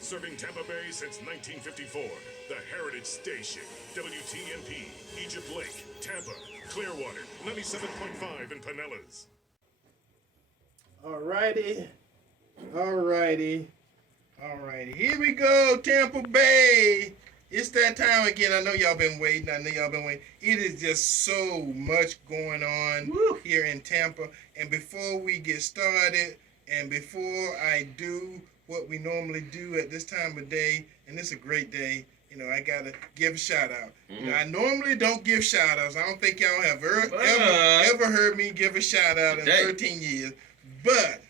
Serving Tampa Bay since 1954. The Heritage Station. WTMP, Egypt Lake, Tampa, Clearwater, 97.5 in Pinellas. Alrighty. Here we go, Tampa Bay. It's that time again. I know y'all been waiting. It is just so much going on here in Tampa. And before we get started, and before I do what we normally do at this time of day, and it's a great day, I gotta give a shout out. I normally don't give shout outs. I don't think y'all have ever heard me give a shout out in 13 years. But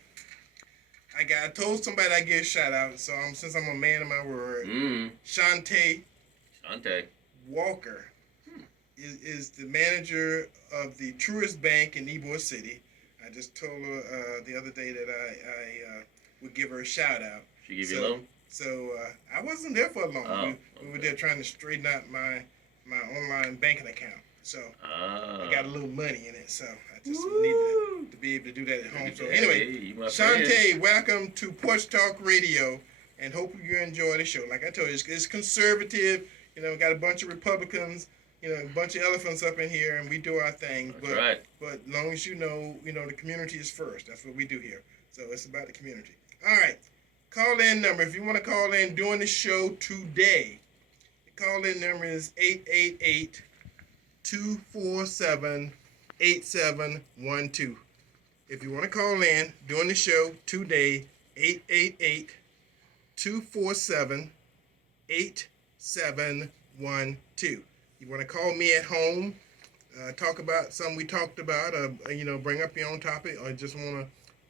I told somebody I give a shout out, so since I'm a man of my word, Shantae Walker is the manager of the Truist Bank in Ybor City. I just told her the other day that I would give her a shout out. She give you a loan? So I wasn't there for long. We were there trying to straighten out my online banking account. So I got a little money in it, so I just needed to be able to do that at home. So anyway, Shantae, welcome to Porch Talk Radio, and hope you enjoy the show. Like I told you, it's conservative. We got a bunch of Republicans, a bunch of elephants up in here, and we do our thing. But as long as the community is first. That's what we do here. So it's about the community. All right. Call-in number, if you want to call in during the show today, the call-in number is 888-247-8712. If you want to call in during the show today, 888-247-8712. You want to call me at home, talk about something we talked about, bring up your own topic, or just want to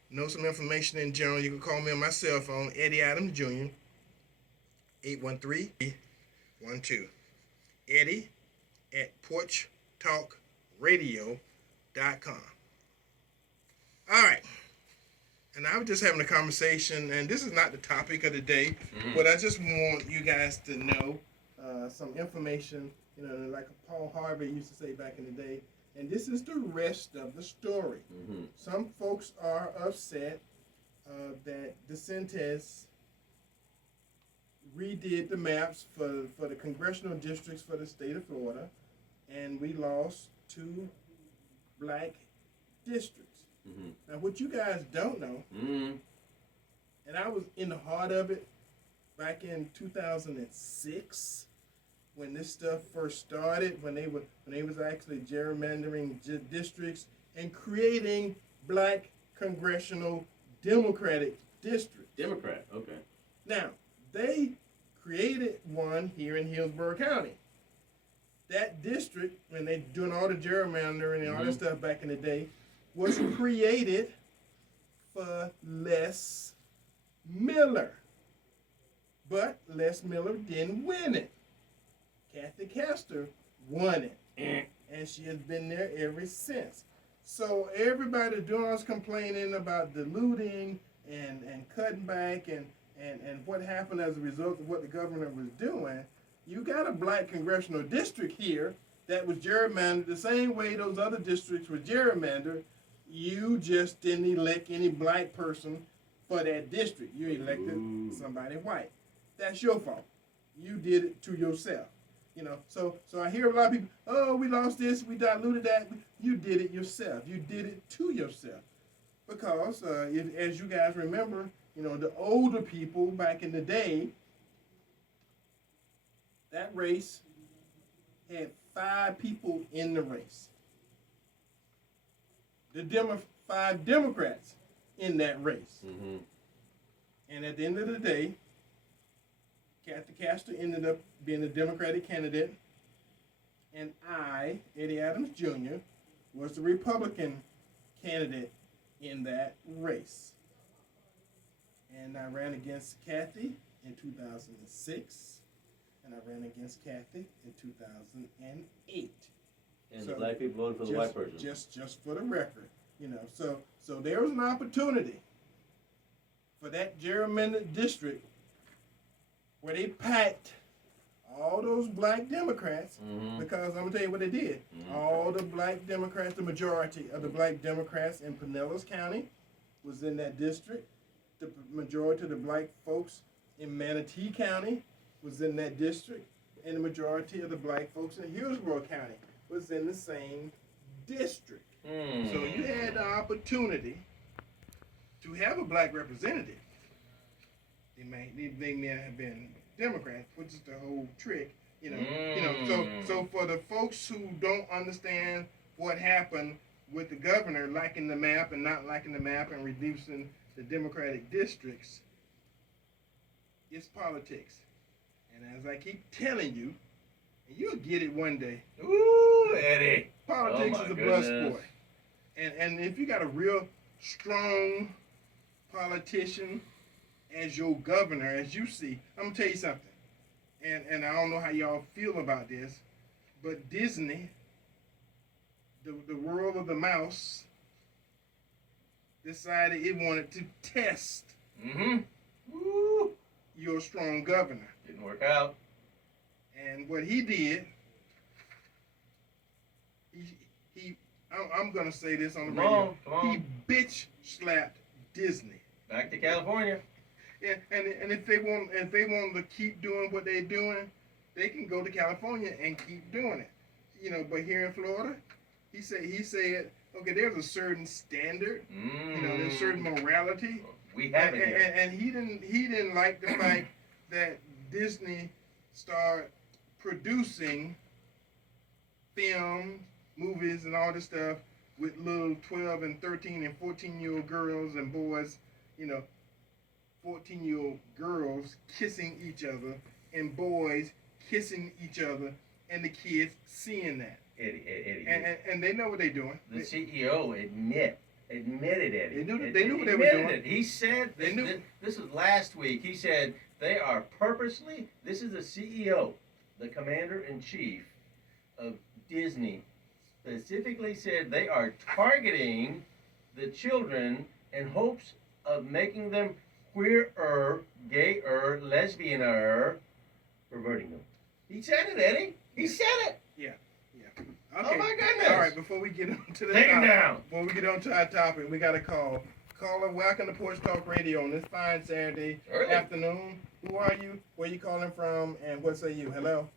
know some information in general, you can call me on my cell phone, Eddie Adams Jr., 813-12. Eddie at porchtalkradio.com. All right. And I was just having a conversation, and this is not the topic of the day, but I just want you guys to know some information, like Paul Harvey used to say back in the day. And this is the rest of the story. Some folks are upset that DeSantis redid the maps for the congressional districts for the state of Florida, and we lost 2 black districts. Now, what you guys don't know, and I was in the heart of it back in 2006, when this stuff first started, when they was actually gerrymandering districts and creating black congressional Democratic districts. Democrat, okay. Now, they created one here in Hillsborough County. That district, when they doing all the gerrymandering and all that stuff back in the day, was created for Les Miller. But Les Miller didn't win it. Kathy Castor won it, and she has been there ever since. So everybody doing all this complaining about diluting and cutting back and what happened as a result of what the governor was doing, you got a black congressional district here that was gerrymandered the same way those other districts were gerrymandered. You just didn't elect any black person for that district. You elected somebody white. That's your fault. You did it to yourself. So I hear a lot of people, we lost this, we diluted that. You did it yourself. You did it to yourself. Because, as you guys remember, the older people back in the day, that race had 5 people in the race. The 5 Democrats in that race. And at the end of the day, Kathy Castor ended up being the Democratic candidate, and I, Eddie Adams Jr., was the Republican candidate in that race. And I ran against Kathy in 2006, and I ran against Kathy in 2008. And so the black people voted for the white person. Just for the record, So there was an opportunity for that gerrymandered district where they packed all those black Democrats, because I'm going to tell you what they did. All the black Democrats, the majority of the black Democrats in Pinellas County was in that district. The majority of the black folks in Manatee County was in that district, and the majority of the black folks in Hillsborough County was in the same district. So you had the opportunity to have a black representative. They may have been Democrats, which is the whole trick, you know. So for the folks who don't understand what happened with the governor liking the map and not liking the map and reducing the Democratic districts, it's politics. And as I keep telling you, and you'll get it one day. Ooh, Eddie. Politics is a blood sport. And if you got a real strong politician as your governor, as you see, I'm going to tell you something. And I don't know how y'all feel about this, but Disney, the world of the mouse, decided it wanted to test your strong governor. Didn't work out. And what he did, I'm going to say this on the radio. Come on. He bitch slapped Disney. Back to California. And if they want to keep doing what they're doing, they can go to California and keep doing it. You know, but here in Florida, he said, okay, there's a certain standard. You know, there's a certain morality. We have it here. And he didn't like the fact that Disney started producing film, movies, and all this stuff with little 12 and 13 and 14-year-old girls and boys, you know, 14-year-old girls kissing each other and boys kissing each other, and the kids seeing that. Eddie. And they know what they're doing. The CEO admitted, Eddie. They knew what they were doing. It. He said, this was last week, he said they are purposely, this is the CEO, the commander-in-chief of Disney, specifically said they are targeting the children in hopes of making them queer-er, gay-er, lesbian-er, perverting them. He said it, Eddie. He said it. Yeah. Okay. Oh my goodness. All right, before we get on to the Take him down. Before we get on to our topic, we got a call. Caller, welcome to Porch Talk Radio on this fine Saturday afternoon. Who are you? Where you calling from? And what say you? Hello.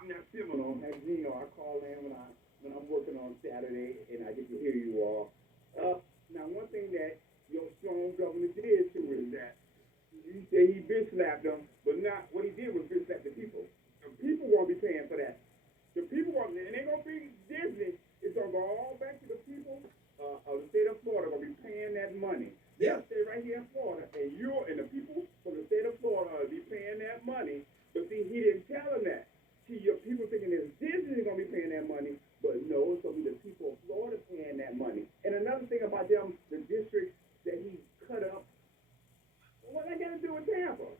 I'm not Seminole. As you know, I call in when I'm working on Saturday, and I get to hear you all. Now, one thing that your strong governor did too is that you say he bitch slapped them, but not what he did was bitch slap the people. The people won't be paying for that. The people won't, and it ain't gonna be Disney. It's gonna go all back to the people of the state of Florida. Gonna be paying that money. They'll stay right here in Florida, and the people from the state of Florida will be paying that money. But see, he didn't tell them that. See, your people thinking that Disney is gonna be paying that money, but no, it's gonna be the people of Florida paying that money. And another thing about them, the districts that he cut up, what they got to do with Tampa?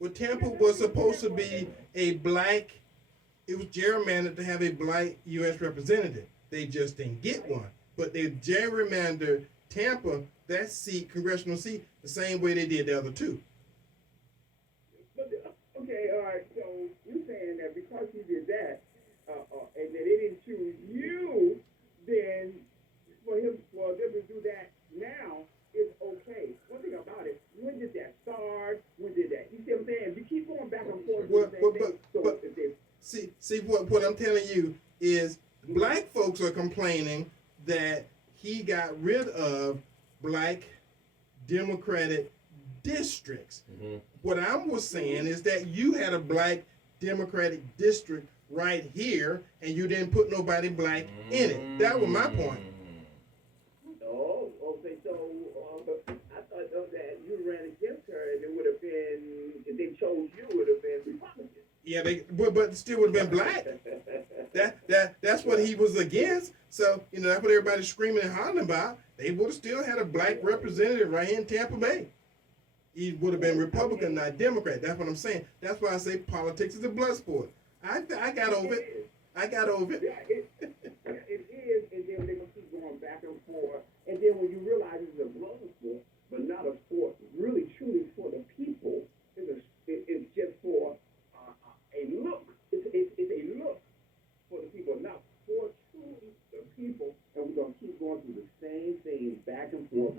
Well, Tampa was supposed to be it was gerrymandered to have a black U.S. representative. They just didn't get one. But they gerrymandered Tampa, that seat, congressional seat, the same way they did the other two. But, okay, all right, so you're saying that because he did that, and that they didn't choose you, then for them to do that now is okay. One thing about it, when did that start? When did that? You see what I'm saying? You keep going back and forth. See, what I'm telling you is black folks are complaining that he got rid of black Democratic districts. What I was saying is that you had a black Democratic district right here, and you didn't put nobody black in it. That was my point. Oh, okay. So I thought that you ran against her, and it would have been, if they chose you, it would have been Republican. Yeah, but still would have been black. That's what he was against. So, you know, that's what everybody's screaming and hollering about. They would have still had a black representative right here in Tampa Bay. He would have been Republican, not Democrat. That's what I'm saying. That's why I say politics is a blood sport. I got over it. Yeah, it is, and then they're going to keep going back and forth. And then when you realize it's a blood sport, but not a sport really truly for the people, it's just for a look. It's a look for the people, not for truly the people. And we're going to keep going through the same thing back and forth,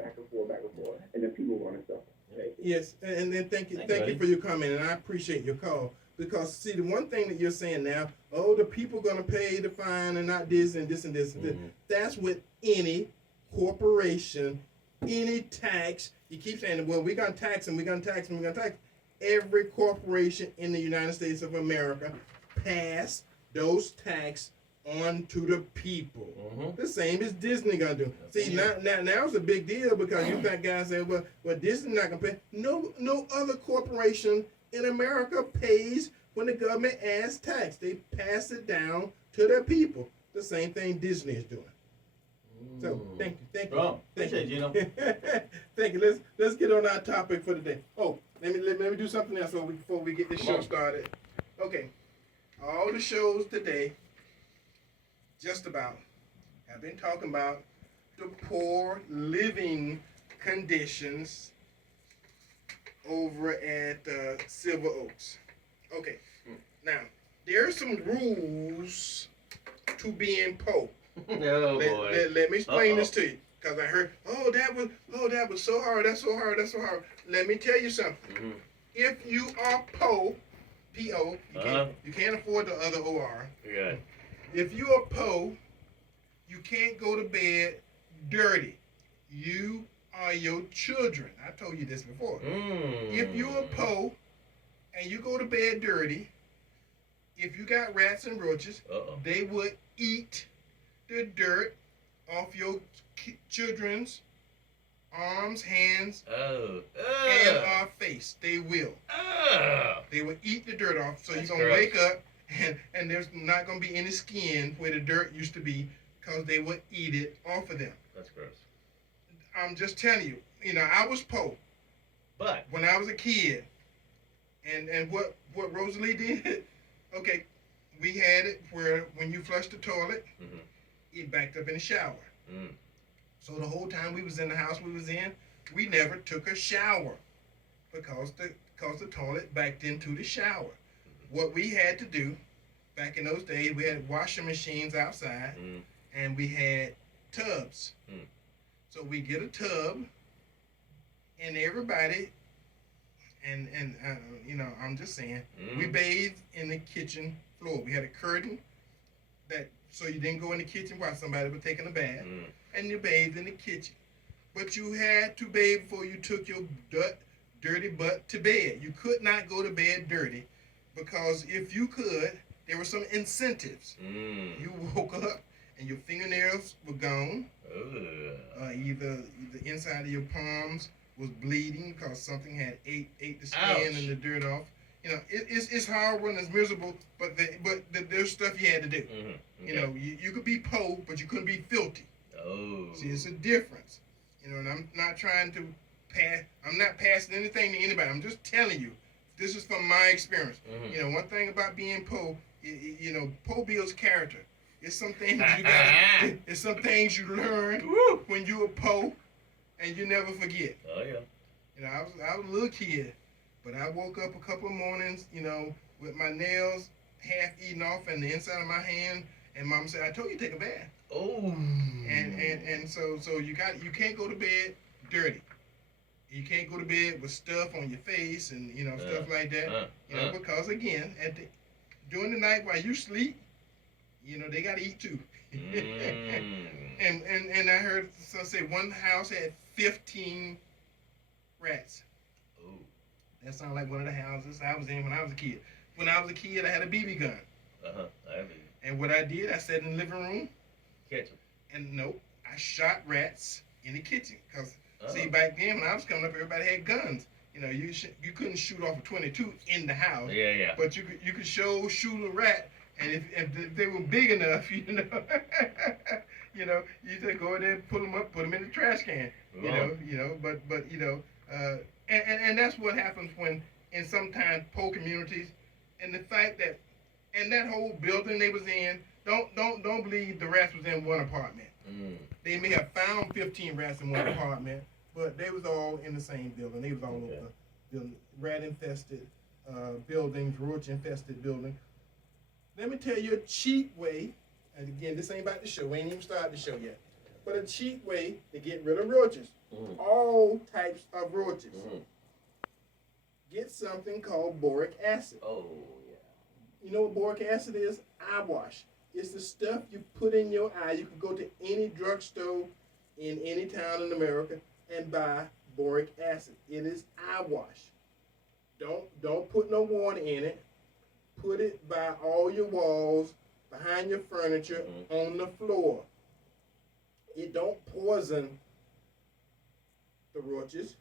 and the people are going to suffer. Okay? Yes, and then thank you for your comment, and I appreciate your call. Because, see, the one thing that you're saying now, the people going to pay the fine and not this and this and this and this. That's with any corporation, any tax. You keep saying, well, we're going to tax them, we're going to tax them, we're going to tax them. Every corporation in the United States of America pass those tax on to the people. The same as Disney going to do. See, now it's a big deal because you think guys say, well, Disney's not going to pay. No other corporation in America pays when the government adds tax. They pass it down to their people. The same thing Disney is doing. So thank you. Bro, appreciate you, know. Thank you. Let's get on our topic for today. Oh, let me do something else before we get this show started. Okay, all the shows today, just about, have been talking about the poor living conditions over at SilverOaks. Okay, now there are some rules to being poor. Let me explain this to you, because I heard, that was so hard, that's so hard. Let me tell you something. If you are poor, P-O, you can't afford the other O-R. Yeah. If you are poor, you can't go to bed dirty. You are your children. I told you this before. If you are poor and you go to bed dirty, if you got rats and roaches, they would eat the dirt off your children's arms, hands, and face. They will. They will eat the dirt off. So you're going to wake up and there's not going to be any skin where the dirt used to be because they will eat it off of them. That's gross. I'm just telling you, I was poor. But when I was a kid, and what Rosalie did, okay, we had it where when you flushed the toilet, it backed up in the shower. So the whole time we was in the house we was in, we never took a shower because the toilet backed into the shower. What we had to do back in those days, we had washing machines outside, and we had tubs. So we get a tub, and everybody, and I'm just saying, we bathed in the kitchen floor. We had a curtain so you didn't go in the kitchen while somebody was taking a bath, and you bathed in the kitchen. But you had to bathe before you took your dirty butt to bed. You could not go to bed dirty, because if you could, there were some incentives. You woke up and your fingernails were gone. Either the inside of your palms was bleeding because something had ate the skin and the dirt off. It's horrible and it's miserable, but there's stuff you had to do. You could be poor, but you couldn't be filthy. See, it's a difference. And I'm not trying to I'm not passing anything to anybody. I'm just telling you, this is from my experience. One thing about being poor, poor builds character. It's some things it's some things you learn when you were poor, and you never forget. Oh yeah. I was a little kid, but I woke up a couple of mornings, with my nails half eaten off and the inside of my hand, and Mom said, "I told you to take a bath." And so you can't go to bed dirty. You can't go to bed with stuff on your face and stuff like that. Because again, during the night while you sleep, they gotta eat too. and I heard some say one house had 15 rats. That sounds like one of the houses I was in when I was a kid. When I was a kid, I had a BB gun. And what I did, I sat in the living room. Catch them. And nope, I shot rats in the kitchen. Because, see, back then when I was coming up, everybody had guns. You couldn't shoot off a 22 in the house. Yeah. But you could shoot a rat. And if they were big enough, you just go in there and pull them up, put them in the trash can. And that's what happens when in sometimes poor communities, and the fact that in that whole building they was in, don't believe the rats was in one apartment. They may have found 15 rats in one apartment, but they was all in the same building. They was all over the rat infested buildings, roach infested buildings. Let me tell you a cheap way, and again, this ain't about the show, we ain't even started the show yet, but a cheap way to get rid of roaches. All types of roaches. get something called boric acid. Oh, yeah. You know what boric acid is? Eye wash. It's the stuff you put in your eye. You can go to any drugstore in any town in America and buy boric acid. It is eye wash. Don't put no water in it. Put it by all your walls, behind your furniture, on the floor. It don't poison the roaches.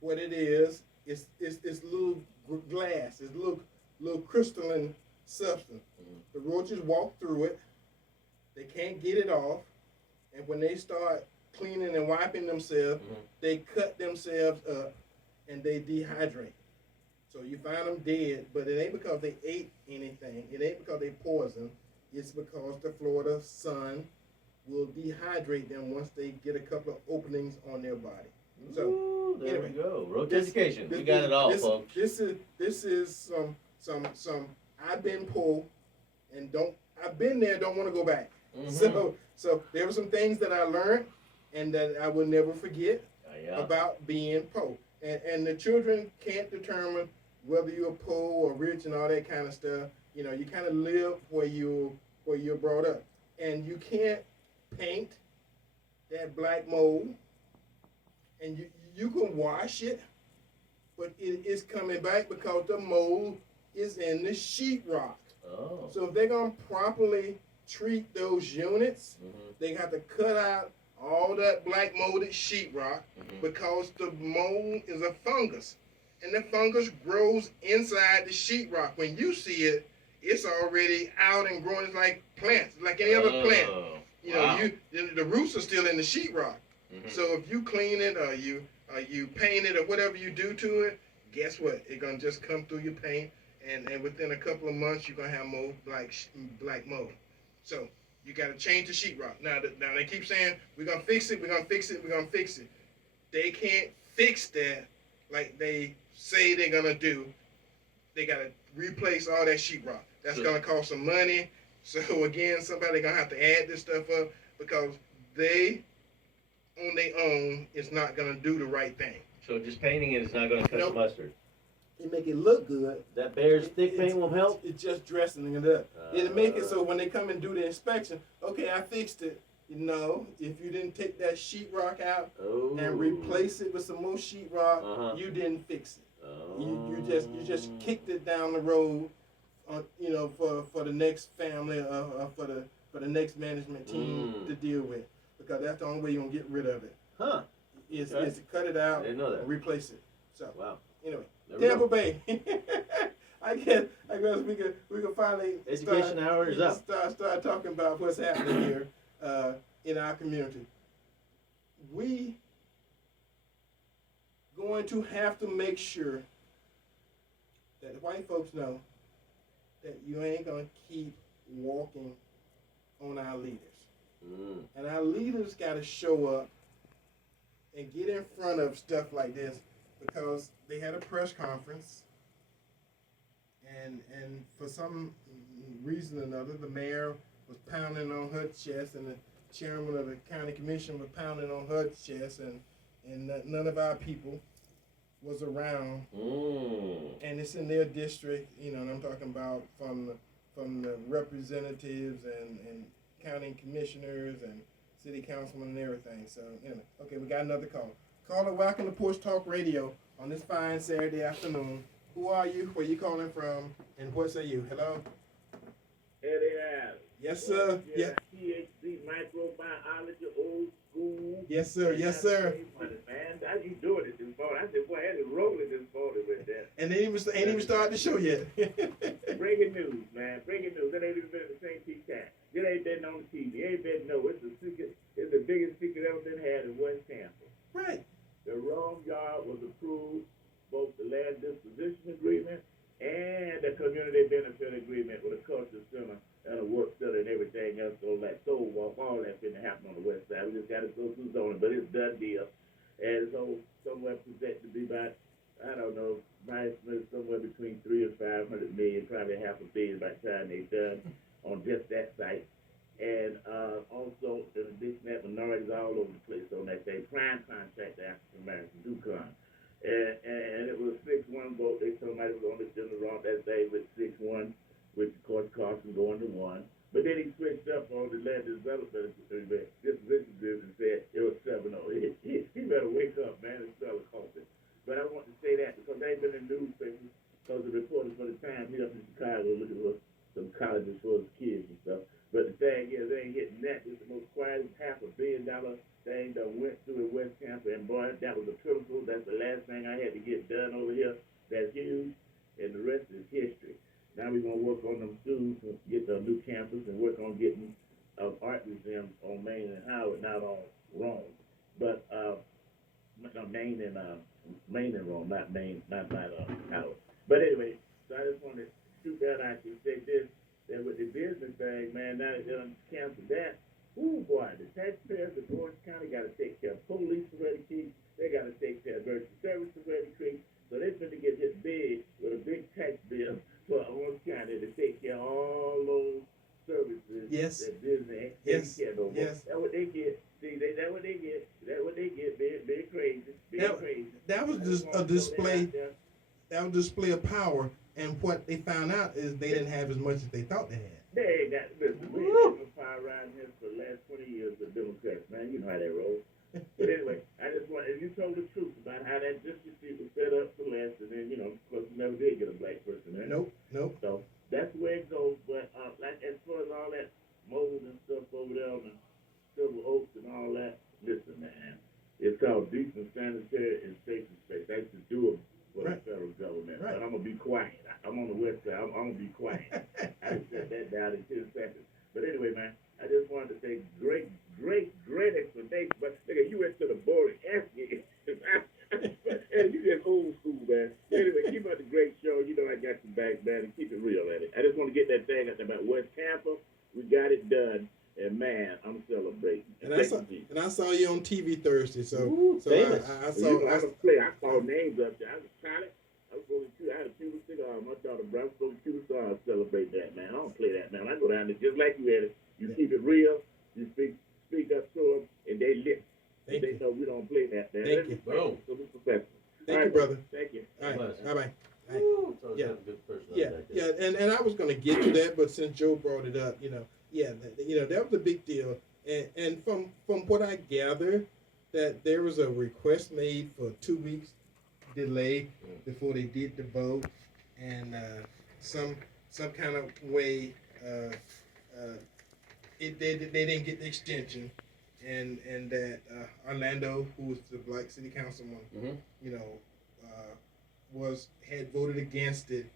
What it is little glass. It's little crystalline substance. The roaches walk through it. They can't get it off. And when they start cleaning and wiping themselves, they cut themselves up and they dehydrate. So you find them dead, but it ain't because they ate anything. It ain't because they poisoned. It's because the Florida sun will dehydrate them once they get a couple of openings on their body. So Ooh, there anyway, we go. Roach education. We got it all, folks. This is some. I've been poor, and I've been there. Don't want to go back. So there were some things that I learned, and that I will never forget about being poor. And the children can't determine whether you're poor or rich and all that kind of stuff. You know, you kind of live where you're brought up, and you can't paint that black mold. And you can wash it, but it is coming back because the mold is in the sheetrock. Oh. So if they're going to properly treat those units, they have to cut out all that black molded sheetrock because the mold is a fungus. And the fungus grows inside the sheetrock. When you see it, it's already out and growing. It's like plants, like any other plant. You know, the roots are still in the sheetrock. So if you clean it or you paint it or whatever you do to it, guess what? It's gonna just come through your paint, and within a couple of months you're gonna have mold, black mold. So you gotta change the sheetrock. Now they keep saying we're gonna fix it, we're gonna fix it, we're gonna fix it. They can't fix that like they say they're gonna do. They gotta replace all that sheetrock. That's gonna cost some money. So again, somebody gonna have to add this stuff up because they on their own is not going to do the right thing. So just painting it is not going to cut the mustard. It make it look good. That Bear's thick paint won't help? It's just dressing it up. It'll make it so when they come and do the inspection, okay, I fixed it. You know, if you didn't take that sheetrock out and replace it with some more sheetrock, you didn't fix it. You just kicked it down the road, you know, for the next family for the next management team to deal with. Because that's the only way you're going to get rid of it. Is to cut it out and replace it. So, anyway, Tampa Bay. I guess we can finally education hour is up. Start talking about what's happening here in our community. We going to have to make sure that the white folks know that you ain't going to keep walking on our leaders. And our leaders got to show up and get in front of stuff like this because they had a press conference and for some reason or another, the mayor was pounding on her chest and the chairman of the county commission was pounding on her chest and none of our people was around. And it's in their district, you know, and I'm talking about from the representatives and county commissioners and city councilmen and everything. So, anyway, okay, we got another call. Caller, welcome to Porch Talk Radio on this fine Saturday afternoon. Who are you? Where you calling from? And what say you? Hello? Eddie Adams. Yes, sir. Yeah. PhD microbiology, old school. Yes, sir. Yes, sir. Man, how you doing it this morning? I said, boy, Eddie rolling this morning with that. And they ain't even started the show yet. Breaking news, man. Breaking news. It ain't even been in the same T-Cat. It ain't been on TV. It ain't been, no. It's the biggest secret ever been had in West Tampa. Right. The wrong yard was approved, both the land disposition agreement and the community benefit agreement with a culture center and a work center and everything else. So like soul walk, all that's going to happen on the west side. We just got to go through zoning, but it's done deal. And it's somewhere projected to be about, I don't know, somewhere between 300 and 500 million, probably half a billion by the time they're done on just that site. And also, in addition to that, minorities all over the place on that thing. Prime contract to African Americans do come. And it was a 6-1 vote. They told me it was on the agenda wrong that day with 6-1, with of course Carson going to 1. But then he switched up on the land development disposition bill and said it was 7-0. He better wake up, man, and spell a coffin. But I want to say that because they've been in the newspapers, because the reporters for the Times, he up in Chicago looking for some colleges for his kids and stuff. But the thing is, they ain't hitting that. It's the most quietest $500 million thing that went through in West Tampa. And boy, that was a pivotal. That's the last thing I had to get done over here. That's huge. And the rest is history. Now we're going to work on them schools and get the new campus and work on getting art museums on Main and Howard, not on Rome. But, Main and Rome, not Howard. But anyway, so I just want to shoot that out and say this, that with the business thing, man, now that they're canceled that, ooh, boy, the taxpayers of Porch County got to take care of police for Reddy Creek. They got to take care of emergency service for Reddy Creek. So they're going to get this big with a big tax bill for Orange County to take care of all those services that Disney ain't taking care of no more. That's what they get. See, that's what they get. That's what they get. Being crazy. Crazy. That was just a display. That was a display of power. And what they found out is they didn't have as much as they thought they had. They ain't got, listen, we ain't had no power around here for the last 20 years with Democrats, man. You know how they roll. But anyway, I just want, and you told the truth about how that district seat was set up for less, and then, of course, you never did get a black person there. Nope. So that's the way it goes. But like as far as all that mold and stuff over there and SilverOaks and all that, listen, man, it's called decent, sanitary, and safe space. That's the doable for the federal government. Right. But I'm gonna be quiet. I'm on the west side. I'm gonna be quiet. I just said that down in 10 seconds. But anyway, man, I just wanted to say great explanation. But nigga, you went to the board and asked me. And you just old school, man. Anyway, keep up the great show. You know I got your back, man, and keep it real at it. I just want to get that thing out there about West Tampa. We got it done. And man, I'm celebrating. And I saw you on TV Thursday, so I saw. You know, I called names up there. I was Charlie. I had a Cuban cigar. My daughter Brown spoke Cuban cigar to celebrate that, man. I don't play that, man. I go down there just like you had it. You keep it real. You speak up to them, and they listen. They know we don't play that, man. Thank you. So we're professional. Thank you, brother. Thank you. All right. Bye-bye. So yeah, good person. Yeah. And I was going to get to that, but since Joe brought it up, that was a big deal. And from what I gather, that there was a request made for 2 weeks delay before they did the vote, and some kind of way they didn't get the extension, and that Orlando, who was the black city councilman, had voted against it,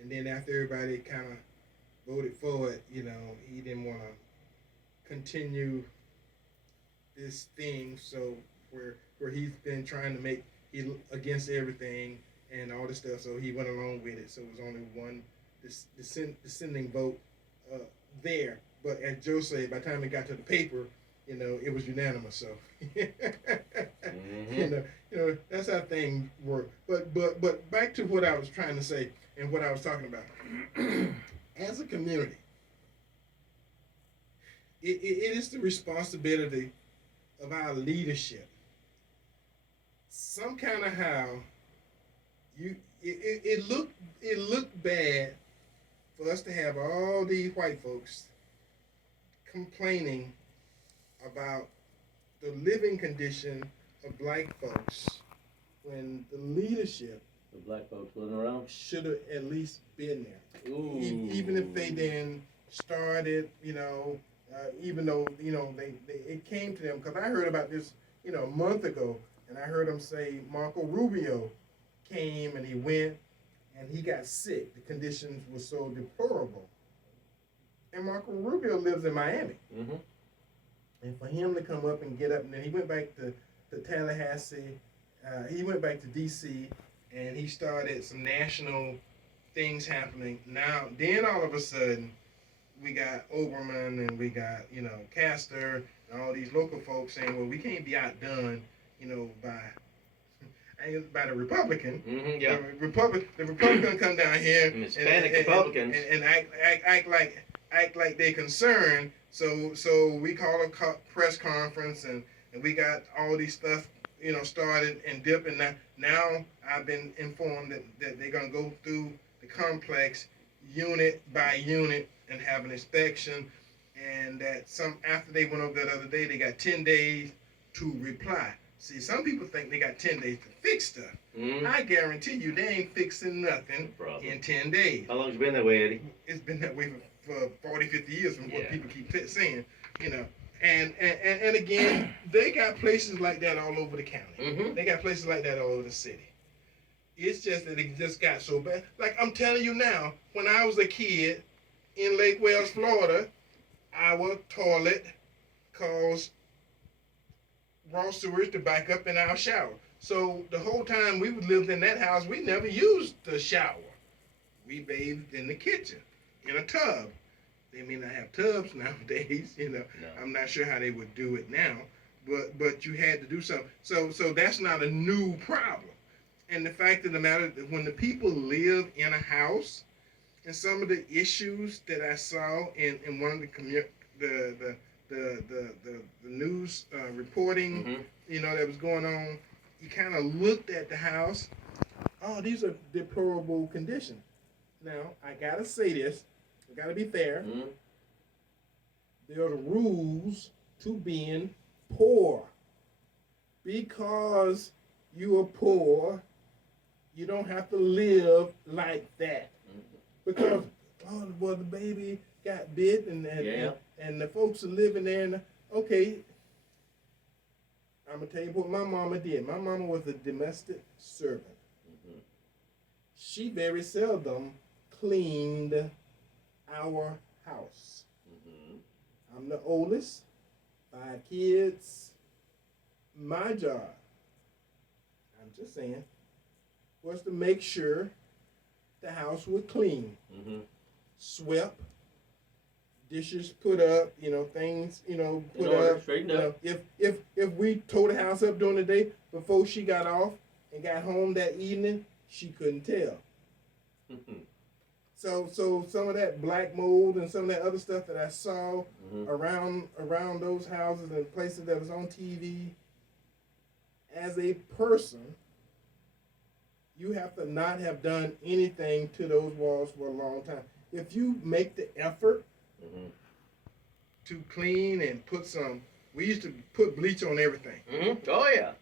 and then after everybody kind of voted for it, he didn't want to continue this thing. So where he's been trying to make against everything and all this stuff, so he went along with it. So it was only one dissenting vote there. But as Joe said, by the time it got to the paper, it was unanimous. So that's how things work. But back to what I was trying to say and what I was talking about. As a community, it is the responsibility of our leadership. Some kind of how it looked bad for us to have all these white folks complaining about the living condition of black folks when the leadership, the black folks living around, should have at least been there. Ooh. Even if they then started, even though it came to them, because I heard about this a month ago, and I heard them say Marco Rubio came and he went and he got sick. The conditions were so deplorable. And Marco Rubio lives in Miami. Mm-hmm. And for him to come up and get up, and then he went back to Tallahassee, he went back to D.C., and he started some national things happening. Now, then all of a sudden, we got Oberman and we got, Castor and all these local folks saying, well, we can't be outdone, by the Republican. Mm-hmm, yeah. The Republican come down here and Hispanic Republicans and act like they're concerned. So we call a press conference and we got all these stuff started and dipping. Now I've been informed that they're going to go through the complex unit by unit and have an inspection, and that after they went over that other day, they got 10 days to reply. See, some people think they got 10 days to fix stuff. I guarantee you they ain't fixing nothing in 10 days. How long's it been that way, Eddie? It's been that way for 40, 50 years from what people keep saying, And again, they got places like that all over the county. They got places like that all over the city. It's just that it just got so bad. Like I'm telling you now, when I was a kid in Lake Wales, Florida, our toilet caused raw sewage to back up in our shower. So the whole time we lived in that house, we never used the shower. We bathed in the kitchen, in a tub. They may not have tubs nowadays, No. I'm not sure how they would do it now, but you had to do something. So that's not a new problem. And the fact of the matter, that when the people live in a house, and some of the issues that I saw in one of the news reporting, that was going on, you kind of looked at the house. Oh, these are deplorable conditions. Now I gotta say this. I gotta be fair. There are rules to being poor. Because you are poor, you don't have to live like that. Because the baby got bit and the folks are living there. And, okay, I'm gonna tell you what my mama did. My mama was a domestic servant. She very seldom cleaned our house. I'm the oldest, 5 kids. My job, I'm just saying, was to make sure the house was clean, swept, dishes put up, things, put up. Straightened up. If we tore the house up during the day before she got off and got home that evening, she couldn't tell. So some of that black mold and some of that other stuff that I saw around those houses and places that was on TV, as a person, you have to not have done anything to those walls for a long time. If you make the effort to clean and we used to put bleach on everything. Oh yeah.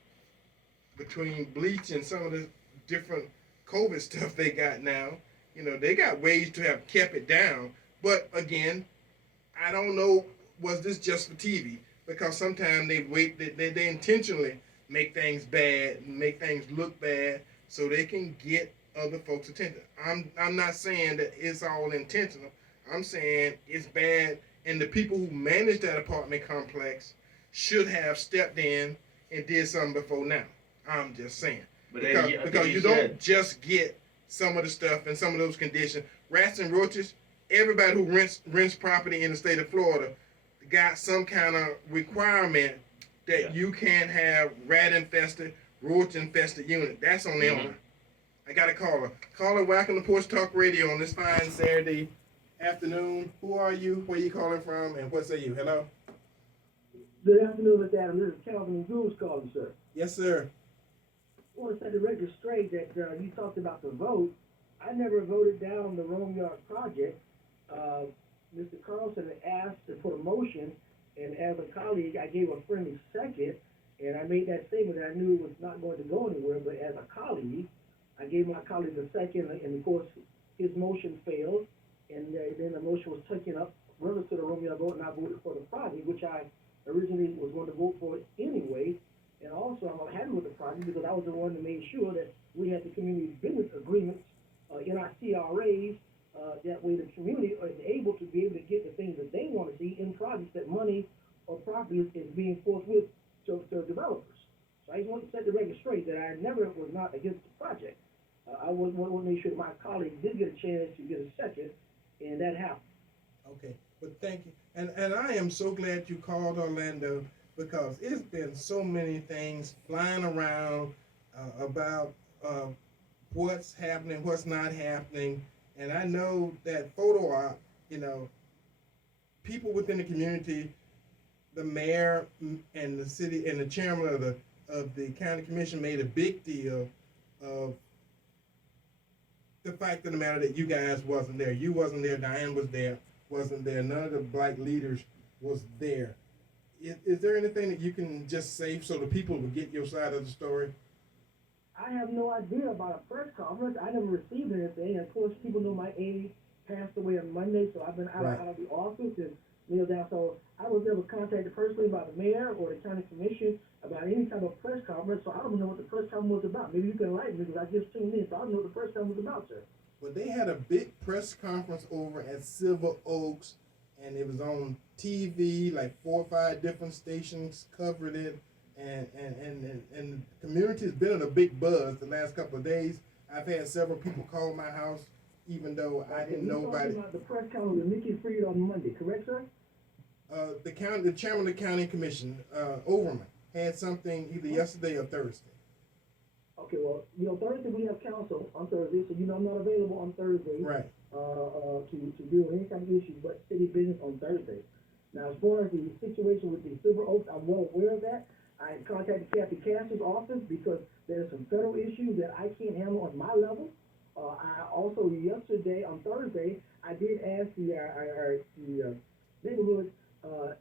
Between bleach and some of the different COVID stuff they got now, they got ways to have kept it down. But again, I don't know, was this just for TV? Because sometimes they intentionally make things bad, make things look bad, so they can get other folks' attention. I'm not saying that it's all intentional. I'm saying it's bad, and the people who manage that apartment complex should have stepped in and did something before now. I'm just saying. Because you don't just get some of the stuff and some of those conditions. Rats and roaches, everybody who rents property in the state of Florida got some kind of requirement that you can't have rat-infested, roach-infested unit. That's on the owner. I got a caller. Caller, welcome to Porch Talk Radio on this fine Saturday afternoon. Who are you? Where are you calling from? And what say you? Hello? Good afternoon, Mr. Adam. This is Calvin and Jules calling, sir. Yes, sir. I want to set the record straight that you talked about the vote. I never voted down the Rome Yard project. Mr. Carlson asked to put a motion, and as a colleague, I gave a friendly second, and I made that statement that I knew it was not going to go anywhere, but as a colleague, I gave my colleague a second, and of course, his motion failed, and then the motion was taken up relative to the Rome Yard vote, and I voted for the project, which I originally was going to vote for anyway. And also, I'm happy with the project because I was the one that made sure that we had the community business agreements in our CRAs. That way, the community is able to be able to get the things that they want to see in projects that money or property is being forthwith to developers. So I just want to set the record straight that I never was not against the project. I want to make sure that my colleague did get a chance to get a second, and that happened. Okay, but thank you. And I am so glad you called, Orlando, because it's been so many things flying around about what's happening, what's not happening. And I know that photo op, people within the community, the mayor and the city and the chairman of the of the county commission made a big deal of the fact of the matter that you guys wasn't there. You wasn't there. Diane wasn't there. None of the black leaders was there. Is there anything that you can just say so the people will get your side of the story? I have no idea about a press conference. I never received anything. Of course, people know my aide passed away on Monday, so I've been out of the office and kneeled down. So I was never contacted personally by the mayor or the county commission about any type of press conference. So I don't know what the press conference was about. Maybe you can enlighten me because I just tuned in, so I don't know what the press conference was about, sir. Well, they had a big press conference over at SilverOaks, and it was on TV, like 4 or 5 different stations covered it. And the community's been in a big buzz the last couple of days. I've had several people call my house, even though I didn't know about it. About the press conference with Nikki Freed on Monday, correct, sir? The chairman of the county commission, Overman, had something either yesterday or Thursday. Okay, well, Thursday we have council on Thursday, so I'm not available on Thursday. Right. To deal with any kind of issues but city business on Thursday. Now, as far as the situation with the SilverOaks, I'm well aware of that. I contacted Kathy Cass's office because there's some federal issues that I can't handle on my level. I also yesterday on Thursday I did ask the neighborhood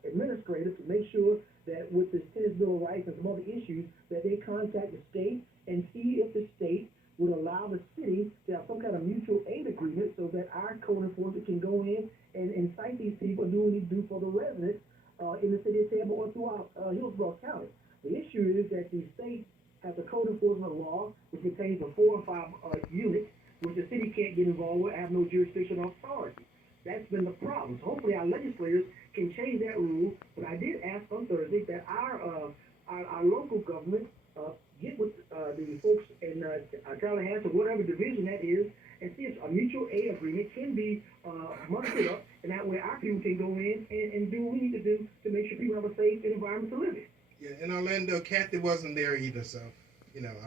administrator to make sure that with this tenants bill of rights and some other issues that they contact the state and see if the state would allow the city to have some kind of mutual aid agreement so that our code enforcement can go in and cite these people and do what we need to do for the residents in the city of Tampa or throughout Hillsborough County. The issue is that the state has a code enforcement law which contains a 4 or 5 units which the city can't get involved with, have no jurisdiction or authority. That's been the problem. So hopefully our legislators can change that rule. But I did ask on Thursday that our local government get with the folks in Tallahassee, whatever division that is, and see if a mutual aid agreement can be mustered up, and that way our people can go in and do what we need to do to make sure people have a safe environment to live in. Yeah, in Orlando, Kathy wasn't there either, so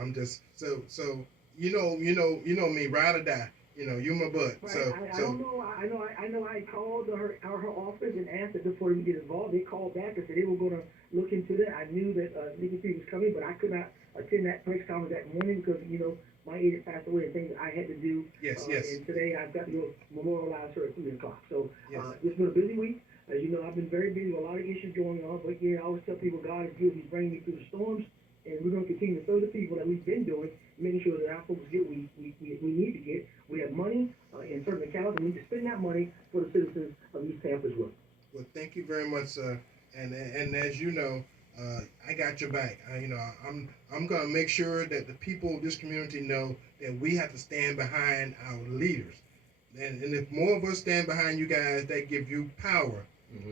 I'm just so you know me, ride or die. You're my butt. Right. I don't know. I know. I called her office and asked that before we get involved. They called back and said they were going to look into that. I knew that Nikki Freed was coming, but I could not attend that press conference that morning because my agent passed away and things that I had to do. Yes. And today I've got to go memorialize her at 3:00. So yes. It's been a busy week. As you know, I've been very busy with a lot of issues going on. But I always tell people God is good. He's bringing me through the storms, and we're going to continue to serve the people that we've been doing, making sure that our folks get what we need to get. We have money in certain accounts, and we need to spend that money for the citizens of East Tampa as well. Well, thank you very much, sir. And as you know, I got your back. I'm going to make sure that the people of this community know that we have to stand behind our leaders. And if more of us stand behind you guys, that gives you power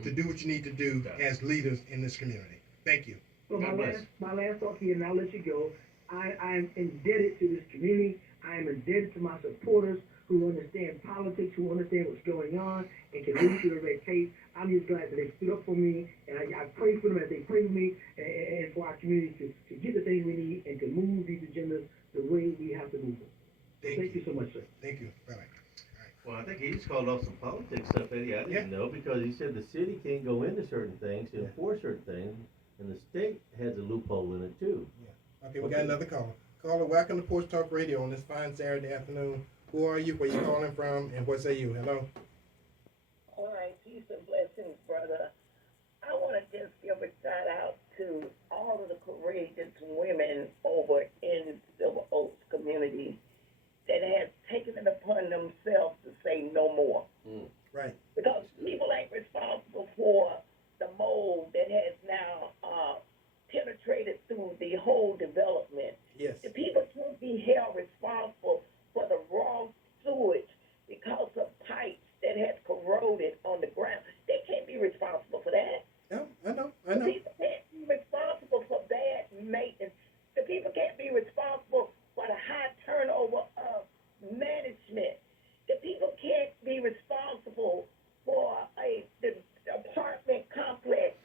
to do what you need to do as leaders in this community. Thank you. So my last thought here, and I'll let you go. I'm indebted to this community. I am indebted to my supporters who understand politics, who understand what's going on, and can read through the red tape. I'm just glad that they stood up for me, and I pray for them as they pray for me, and for our community to get the things we need and to move these agendas the way we have to move them. Thank you so much, sir. Thank you. Bye-bye. Well, I think he just called off some politics stuff, Eddie. I didn't know because he said the city can't go into certain things to enforce certain things, and the state has a loophole in it too. Yeah. Okay, we got another caller. Caller, welcome to Porch Talk Radio on this fine Saturday afternoon. Who are you? Where you calling from? And what say you? Hello. All right, peace and blessings, brother. I want to just give a shout out to all of the courageous women over in SilverOaks community that have taken it upon themselves to say no more. Right. Because people ain't responsible for the mold that has now penetrated through the whole development. Yes. The people can't be held responsible for the raw sewage because of pipes that has corroded on the ground. They can't be responsible for that. Yeah, I know. The people can't be responsible for bad maintenance. The people can't be responsible for the high turnover of management. The people can't be responsible for the apartment complex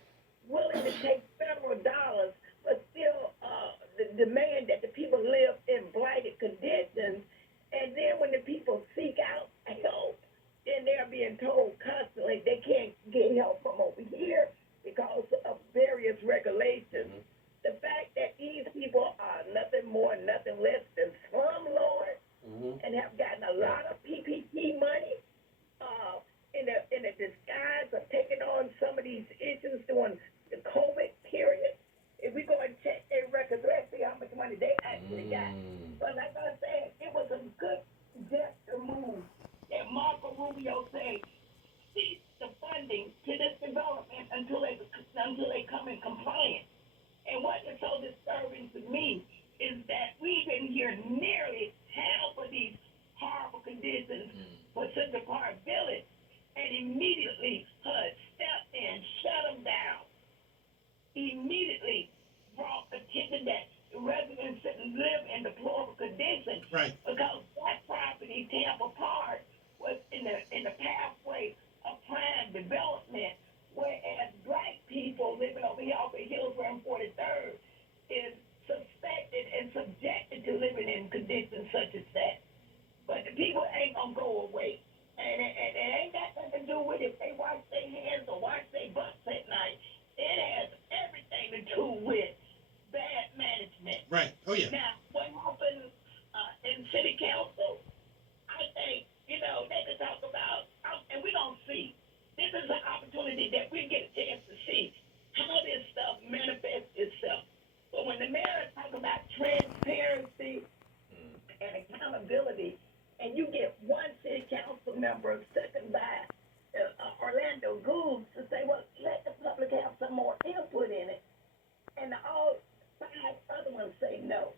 willing to take federal dollars, but still demand that the people live in blighted conditions. And then when the people seek out help, then they're being told constantly they can't get help from over here because of various regulations. The fact that these nothing less than slumlords and have gotten a lot of PPP money in the disguise of taking on some of these issues during the COVID period. If we go and check their records, let's see how much money they actually got. But like I said, it was a good gesture move that Marco Rubio said, cease the funding to this development until they come in compliance. And what is so disturbing to me is that we didn't hear nearly half of these horrible conditions for Central Park Village, and immediately HUD stepped in, shut them down. Immediately brought attention that the residents shouldn't live in deplorable conditions. Right. Because that property, Tampa Park, was in the pathway of prime development, whereas black people living over here off of Hillsborough and 43rd is suspected and subjected to living in conditions such as that. But the people ain't gonna go away. And it ain't got nothing to do with if they wash their hands or wash their butts at night. It has everything to do with bad management. Right. Oh, yeah. Now, what happens in city council, I think, they can talk about, and we don't see. This is an opportunity that we get a chance to see how this stuff manifests itself. But when the mayor talks about transparency and accountability, and you get one city council member second by Orlando Gould to say, well, let the public have some more input in it, and all 5 other ones say no.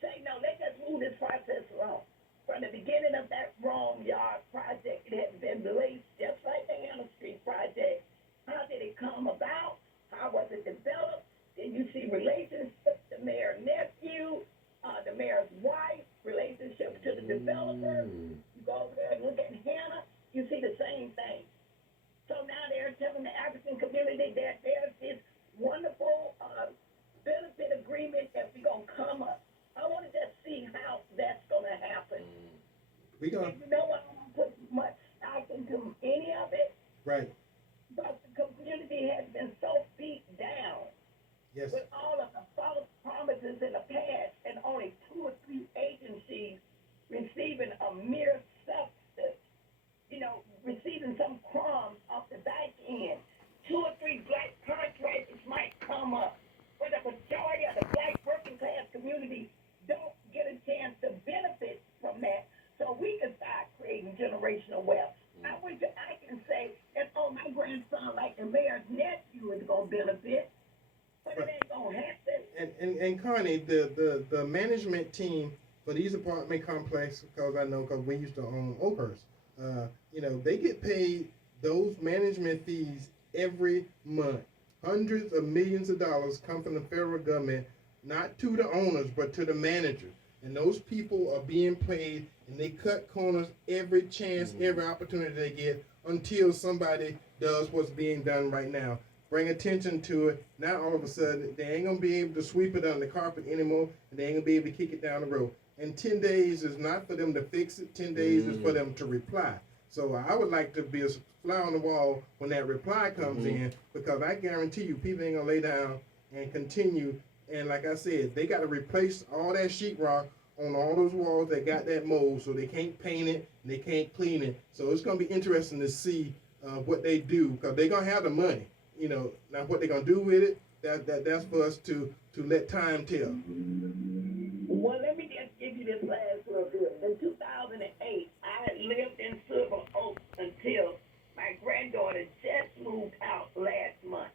Say no, let's just move this process along. From the beginning of that Rome Yard project, it has been delayed just like the Hannah Street project. How did it come about? How was it developed? Then you see relationships, the mayor's nephew, the mayor's wife, relationship to the developer. You go over there and look at Hannah, you see the same thing. So now they're telling the African community that there's this wonderful benefit agreement that we're going to come up. I want to just see how that's going to happen. We gonna. And you know what? I don't put much stock into any of it. Right. But the community has been so beat down Yes. with all of the false promises in the past, and only 2 or 3 agencies receiving a mere substance, receiving some crumbs off the back end. 2 or 3 black contractors might come up, but the majority of the black working class community don't get a chance to benefit from that, so we can start creating generational wealth. I wish I can say that, my grandson, like the mayor's nephew, is going to benefit. But it ain't gonna happen. And Connie, the management team for these apartment complexes, because we used to own Oakhurst, they get paid those management fees every month. Hundreds of millions of dollars come from the federal government, not to the owners, but to the manager. And those people are being paid, and they cut corners every chance, every opportunity they get until somebody does what's being done right now. Bring attention to it. Now all of a sudden they ain't gonna be able to sweep it under the carpet anymore, and they ain't gonna be able to kick it down the road. And 10 days is not for them to fix it. 10 days is for them to reply. So I would like to be a fly on the wall when that reply comes in, because I guarantee you people ain't gonna lay down and continue. And like I said, they got to replace all that sheetrock on all those walls that got that mold, so they can't paint it and they can't clean it. So it's gonna be interesting to see what they do, because they're gonna have the money. Now what they're gonna do with it, that's for us to let time tell. Well, let me just give you this last real good. In 2008, I lived in SilverOaks until my granddaughter just moved out last month.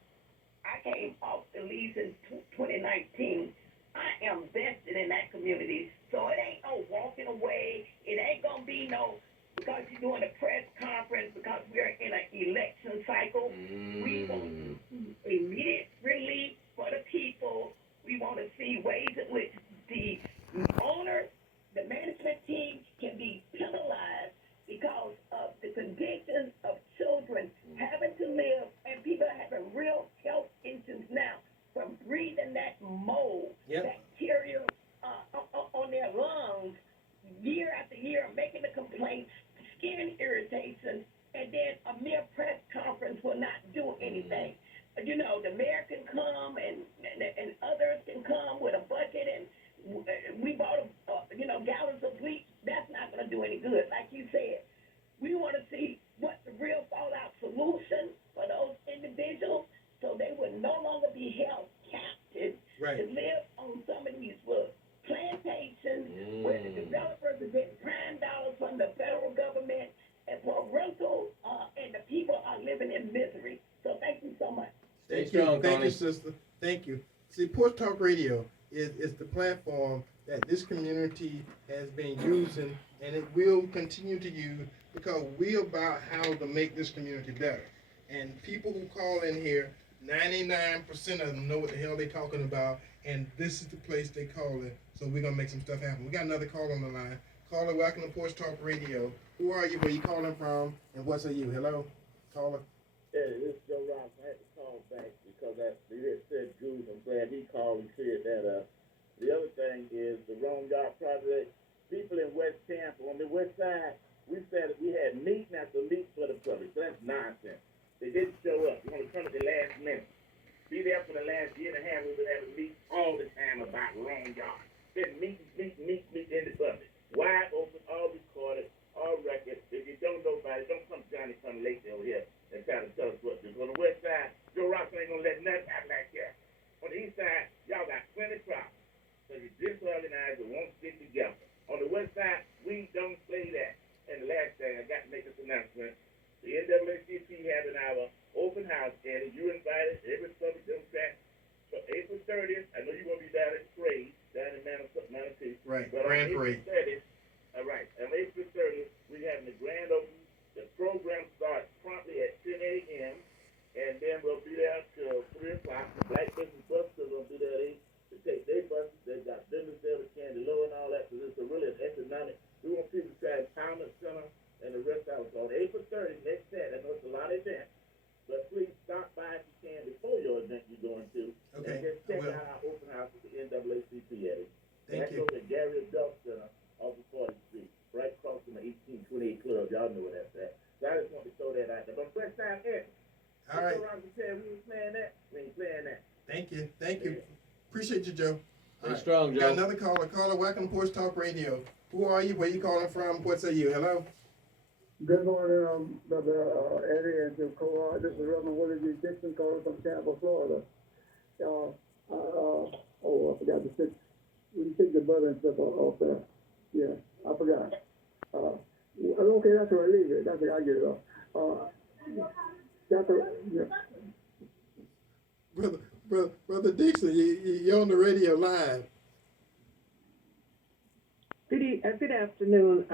I came off the lease in 2019. I am vested in that community, so it ain't no walking away. It ain't gonna be no because you're doing a press conference, because we're in an election cycle. We want immediate relief for the people. We want to see ways in which the owner, the management team can be penalized, because Thank you. strong, Thank Tony. you, sister. Thank you. See, Porch Talk Radio is the platform that this community has been using, and it will continue to use because we're about how to make this community better. And people who call in here, 99% of them know what the hell they're talking about, and this is the place they call it. So we're gonna make some stuff happen. We got another call on the line. Caller, welcome to Porch Talk Radio. Who are you? Where you calling from? And what's are you? Hello, caller. Hey, this is Joe Ross. I had to call back because they had said Goose. I'm glad he called and cleared that up. The other thing is the Wrong Yard Project. People in West Tampa, on the west side, we said we had meeting after meeting for the public. So that's nonsense. They didn't show up. We're going to come at the last minute. Be there for the last year and a half. We've been having meetings all the time about Wrong Yard. Then meet in the public. Wide open, all recorded, all record. If you don't know about it, don't come Johnny come late over here and try to tell us what to do. On the west side, Joe Ross ain't gonna let nothing happen like that. On the east side, y'all got plenty of problems. So you disorganized and won't stick together. On the west side, we don't play that. And the last thing, I got to make this announcement. The NAACP having our open house, and you invited every Republican Democrat for April 30th. I know you're gonna be down at the parade, down in Manatee. Right, But Grand on Parade. April 30th, all right, on April 30th, we're having the grand opening. The program starts promptly at 10 a.m. And then we'll be there till 3 o'clock. The Black Business Bus will be there at 8 to take their buses. They've got business there with Candy Low and all that. So this is really an economic. We want people to try empowerment center and the rest of it. So on April 30th, next Saturday, I know it's a lot of events, but please stop by if you can before your event you're going to. Okay, And just check I will. out our open house at the NAACP area. Thank That's you. over at Gabriel Phillips Center off of 40th Street, right across from the 1828 Club. Y'all know where that's at. So I just want to throw that out there. But first time ever. All right. Said we ain't playing that. We ain't playing that. Thank you. Thank you. Appreciate you, Joe. Stay strong, Joe. Got another caller. Caller, welcome to Porch Talk Radio. Who are you? Where you calling from? What say you? Hello? Good morning, Brother Eddie and your co-host. This is Reverend Willie G. Dixon calling from Tampa, Florida. I forgot to stick. We take the brother and stuff off there. Yeah, I forgot. Okay, that's where I leave it. That's where I get it off. Yeah. Brother Dixon, you're on the radio live. Good afternoon,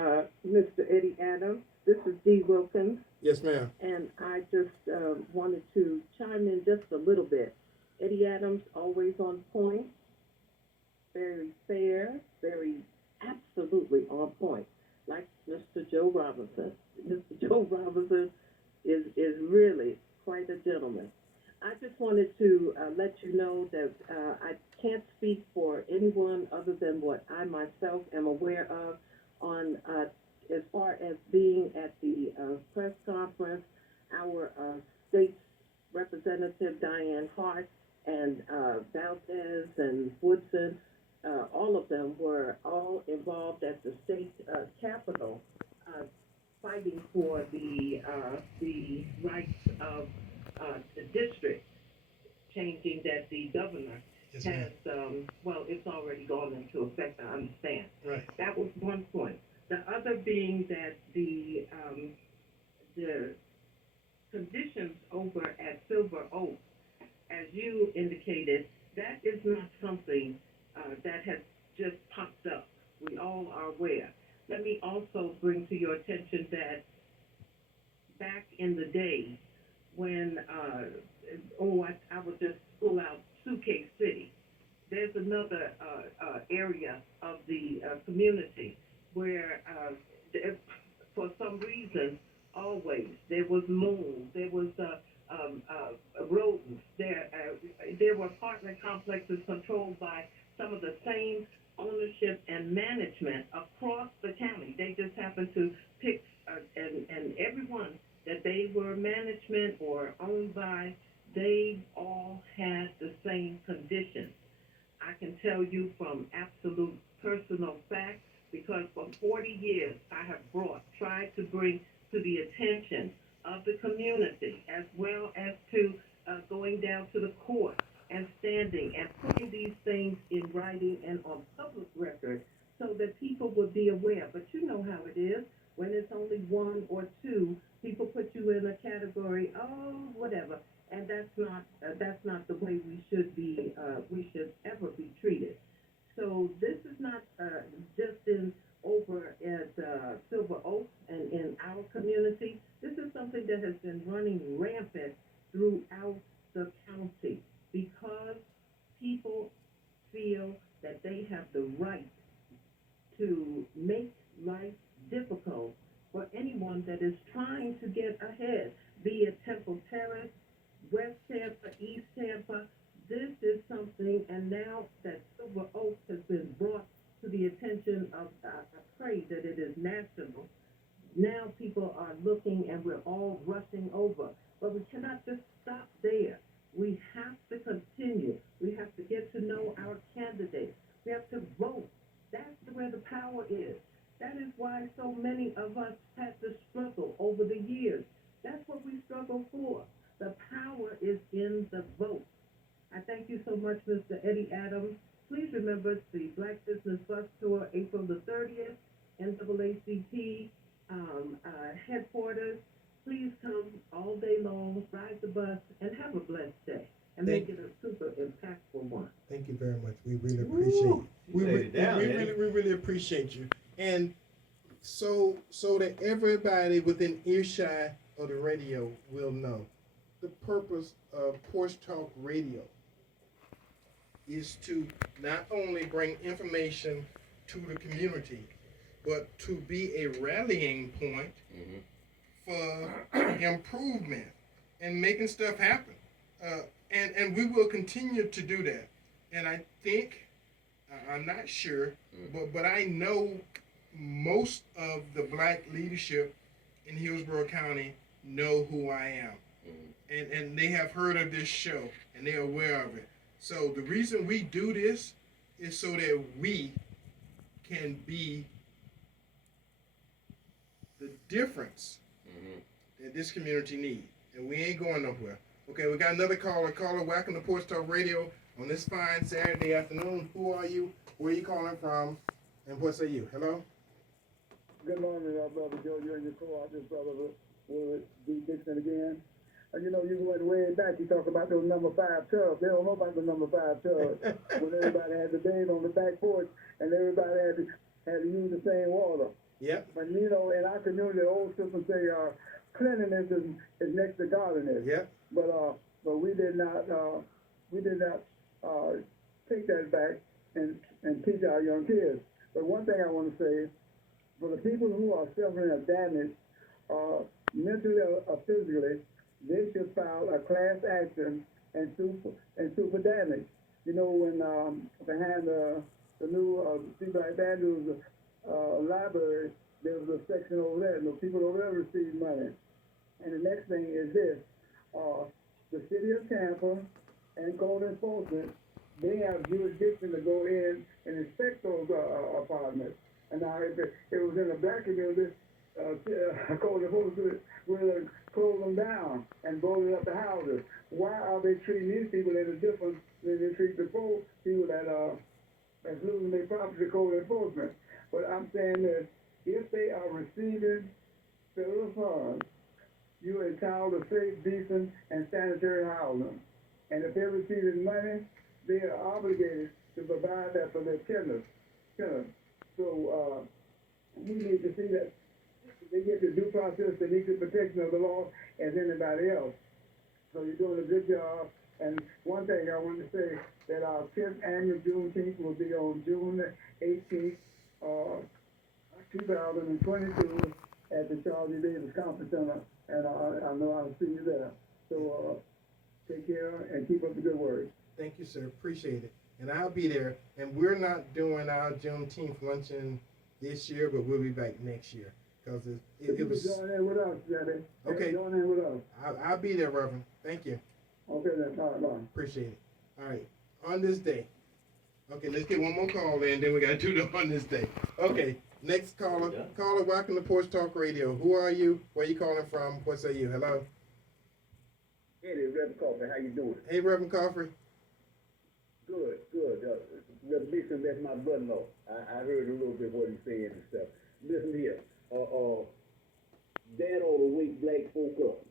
Mr. Eddie Adams. This is Dee Wilkins, Yes, ma'am. and I just wanted to chime in just a little bit. Eddie Adams, always on point, very fair, very absolutely on point, like Mr. Joe Robinson. Mr. Joe Robinson is really quite a gentleman. I just wanted to let you know that I can't speak for anyone other than what I myself am aware of on as far as being at the press conference. Our state representative Diane Hart and Valdez and Woodson, all of them were all involved at the state capitol fighting for the rights of the district, changing that the governor Yes, has, it's already gone into effect, I understand. Right. That was one point. The other being that the conditions over at SilverOaks, as you indicated, that is not something that has just popped up. We all are aware. Let me also bring to your attention that back in the day when, I would just pull out Suitcase City. There's another area of the community where, for some reason, always there was mold, there was rodents. There were apartment complexes controlled by some of the same ownership and management across the county. They just happened to pick, and everyone that they were management or owned by, they all had the same conditions. I can tell you from absolute personal fact, because for 40 years I have tried to bring to the attention of the community, as well as to going down to the court and standing and putting these things in writing and on public record so that people would be aware. But you know how it is. When it's only one or two, people put you in a category, whatever, and that's not this is not just over at Silver Oaks and in our community. This is something that has been running rampant throughout the county because people feel that they have the right to make life difficult for anyone that is trying to get ahead, be it Temple Terrace, West Tampa, East Tampa. This is something, and now that Silver Oaks has been brought to the attention of, I pray that it is national. Now people are looking and we're all rushing over. But we cannot just stop there. We have to continue. We have to get to know our candidates. We have to vote. That's where the power is. That is why so many of us had to struggle over the years. That's what we struggle for. The power is in the vote. I thank you so much, Mr. Eddie Adams. Please remember the Black Business Bus Tour, April the 30th, NAACP headquarters. Please come all day long, ride the bus, and have a blessed day. And make it a super impactful one. Thank you very much. We really appreciate it. We really appreciate you. And so that everybody within earshot of the radio will know, the purpose of Porch Talk Radio is to not only bring information to the community, but to be a rallying point for improvement and making stuff happen. And we will continue to do that. And I think, I'm not sure, but I know most of the black leadership in Hillsborough County know who I am. And they have heard of this show and they're aware of it. So the reason we do this is so that we can be the difference that this community needs. And we ain't going nowhere. Okay, we got another caller. Caller, welcome to Porch Talk Radio on this fine Saturday afternoon. Who are you? Where are you calling from? And what say you? Hello? Good morning, Brother Joe. You're in your co-author, Brother Willard D. Dixon again. You know, you went way back. You talk about those number 5 tubs. They don't know about the number 5 tubs. When everybody had to bathe on the back porch and everybody had to use the same water. Yep. But, you know, in our community, the old system say cleanliness is next to godliness. Yep. But we did not take that back and teach our young kids. But one thing I want to say, for the people who are suffering a damage, mentally or physically, they should file a class action and sue for damage. You know, when behind the new C. Black Vandals library, there was a section over there. No people over there receive money. And the next thing is this: the city of Tampa and code enforcement, they have jurisdiction to go in and inspect those apartments. And now, if it was in the black community, code enforcement will close them down and boarded up the houses. Why are they treating these people any different than they treat the poor people that's losing their property to code enforcement? But I'm saying that if they are receiving federal funds, you are entitled to safe, decent, and sanitary housing. And if they're receiving money, they are obligated to provide that for their tenants. So we need to see that they get the due process, the equal protection of the law as anybody else. So you're doing a good job. And one thing I want to say, that our 10th annual Juneteenth will be on June 18th, 2022 at the Charlie Davis Conference Center. And I know I'll see you there. So take care and keep up the good work. Thank you, sir. Appreciate it. And I'll be there. And we're not doing our Juneteenth luncheon this year, but we'll be back next year. Because it was... Join in with us, Jenny. Okay. Join in with us. I'll be there, Reverend. Thank you. Okay, then. All right, bye. Appreciate it. All right. On this day. Okay, let's get one more call in, then we got to do the on this day. Okay, next caller. Yeah. Caller, welcome to Porch Talk Radio. Who are you? Where are you calling from? What say you? Hello? Hey, Reverend Coffee. How you doing? Hey, Reverend Coffee. Good. Reverend Dixon, that's my brother-in-law. I heard a little bit what he's saying and stuff. Listen here. That ought to wake black folk up.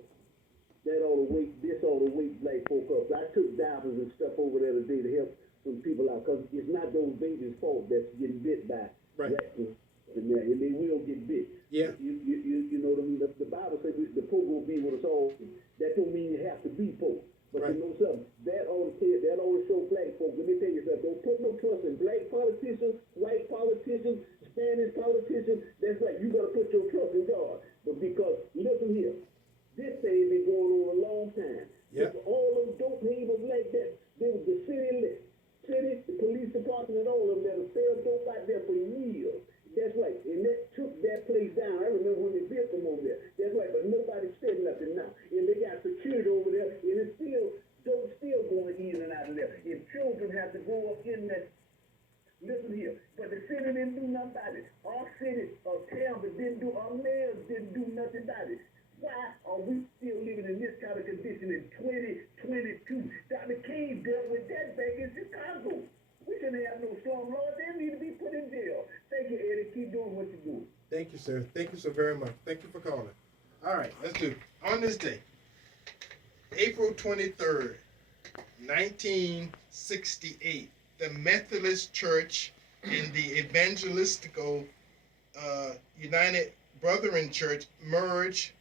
This ought to wake black folk up. I took divers and stuff over there today to help some people out, because it's not those babies' fault that's getting bit by rats and they will get bit. Yeah. You know what I mean? The Bible says the Pope will be with us all. That don't mean you have to be Pope. But you know something? That ought to show black folks. Let me tell you something. Don't put no trust in black politicians, white politicians, Spanish politicians. That's right. You got to put your trust in God. But because, listen here, this thing been going on a long time. Yep. All those dope havens like that, there was the city, the police department, and all of them that have sell dope out there for years. That's right. And that took that place down. I remember when they built them over there. That's right. But nobody said nothing now. And they got security over there, and it's still going in and out of there. And children have to grow up in that. Listen here. But the city didn't do nothing about it. Our city, Tampa our mayors didn't do nothing about it. Why are we still living in this kind of condition in 2022? Dr. King dealt with that back in Chicago. We shouldn't have no slum laws. They need to be put in jail. Thank you, Eddie. Keep doing what you're doing. Thank you, sir. Thank you so very much. Thank you for calling. All right, let's do it. On this day, April 23rd, 1968, the Methodist Church and the Evangelistical United Brethren Church merged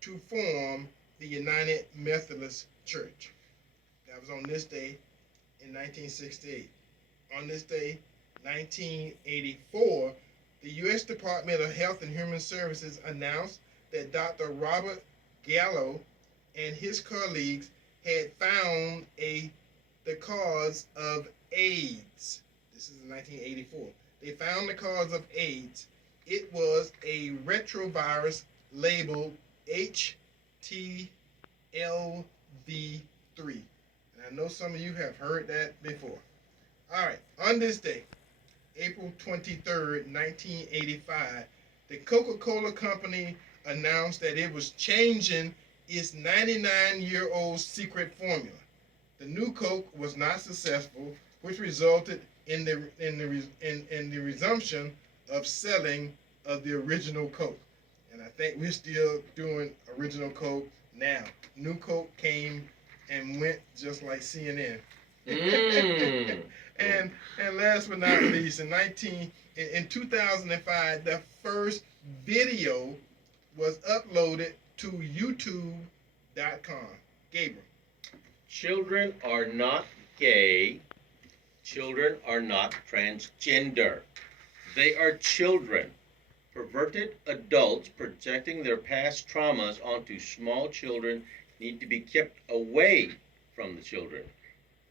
to form the United Methodist Church. That was on this day in 1968. On this day, 1984, the U.S. Department of Health and Human Services announced that Dr. Robert Gallo and his colleagues had found the cause of AIDS. This is in 1984. They found the cause of AIDS. It was a retrovirus labeled HTLV3. And I know some of you have heard that before. All right, on this day, April 23rd, 1985, the Coca-Cola Company announced that it was changing its 99-year-old secret formula. The new Coke was not successful, which resulted in the resumption of selling of the original Coke. And I think we're still doing original Coke now. New Coke came and went just like CNN. And last but not least, in 2005, the first video was uploaded to YouTube.com. Gabriel. Children are not gay. Children are not transgender. They are children. Perverted adults projecting their past traumas onto small children need to be kept away from the children.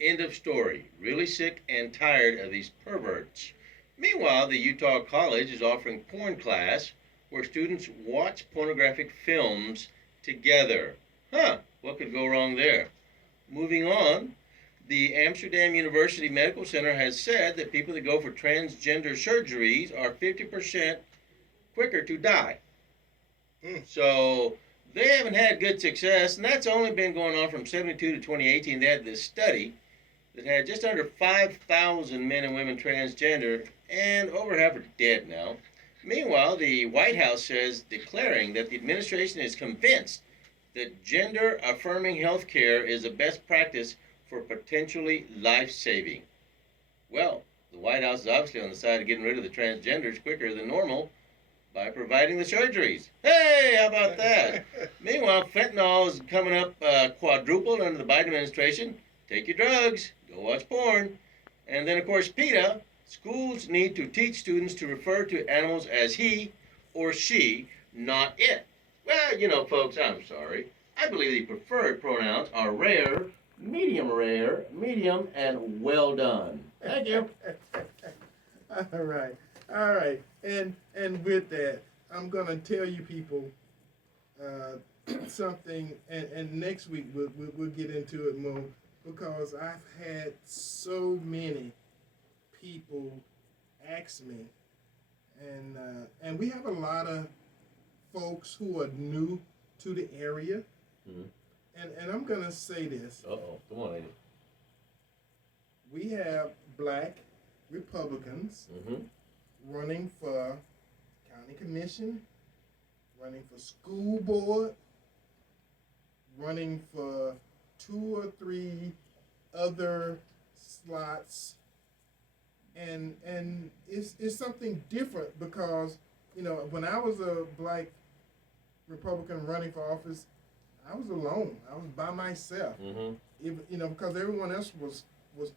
End of story. Really sick and tired of these perverts. Meanwhile, the Utah College is offering porn class where students watch pornographic films together. What could go wrong there? Moving on, the Amsterdam University Medical Center has said that people that go for transgender surgeries are 50% quicker to die. So they haven't had good success, and that's only been going on from 72 to 2018. They had this study that had just under 5,000 men and women transgender, and over half are dead now. Meanwhile, the White House says, declaring that the administration is convinced that gender-affirming health care is the best practice for potentially life-saving. Well, the White House is obviously on the side of getting rid of the transgenders quicker than normal by providing the surgeries. Hey, how about that? Meanwhile, fentanyl is coming up quadrupled under the Biden administration. Take your drugs, go watch porn. And then, of course, PETA, schools need to teach students to refer to animals as he or she, not it. Well, you know, folks, I'm sorry. I believe the preferred pronouns are rare, medium, and well done. Thank you. All right. And with that, I'm going to tell you people something, and next week we'll get into it more, because I've had so many people ask me, and we have a lot of folks who are new to the area, and I'm going to say this. Come on, lady. We have Black Republicans running for county commission, running for school board, running for 2 or 3 other slots and it's something different because when I was a black Republican running for office, I was alone. I was by myself. Because everyone else was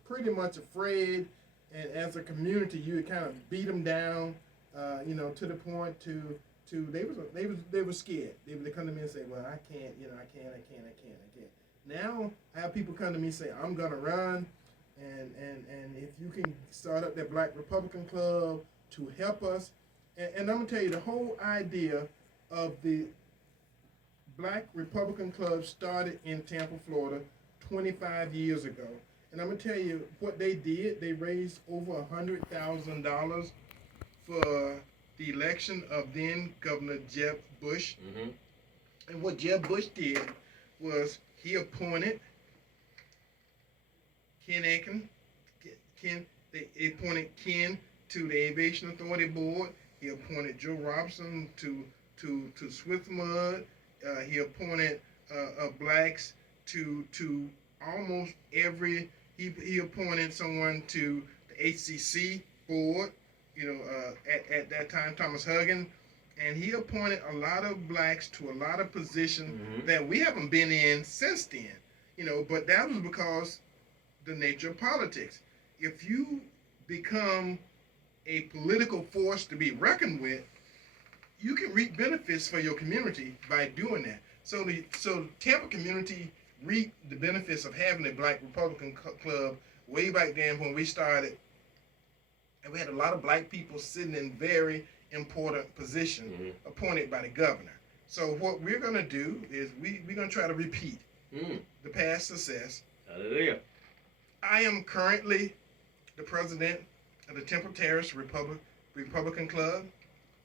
pretty much afraid, and as a community, you would kind of beat them down, to the point to they were scared. They would come to me and say, "Well, I can't. I can't. Now I have people come to me and say, "I'm gonna run," and if you can start up that Black Republican Club to help us, and I'm gonna tell you the whole idea of the Black Republican Club started in Tampa, Florida, 25 years ago. And I'm going to tell you what they did. They raised over $100,000 for the election of then Governor Jeb Bush. And what Jeb Bush did was he appointed They appointed Ken to the Aviation Authority Board. He appointed Joe Robinson to Swiftmud. He appointed blacks to almost every. He appointed someone to the HCC board. At that time, Thomas Huggin, and he appointed a lot of blacks to a lot of positions that we haven't been in since then. But that was because the nature of politics. If you become a political force to be reckoned with, you can reap benefits for your community by doing that. So the Tampa community reaped the benefits of having a Black Republican Club way back then when we started. And we had a lot of black people sitting in very important positions appointed by the governor. So what we're going to do is we're going to try to repeat the past success. Hallelujah. I am currently the president of the Temple Terrace Republican Club.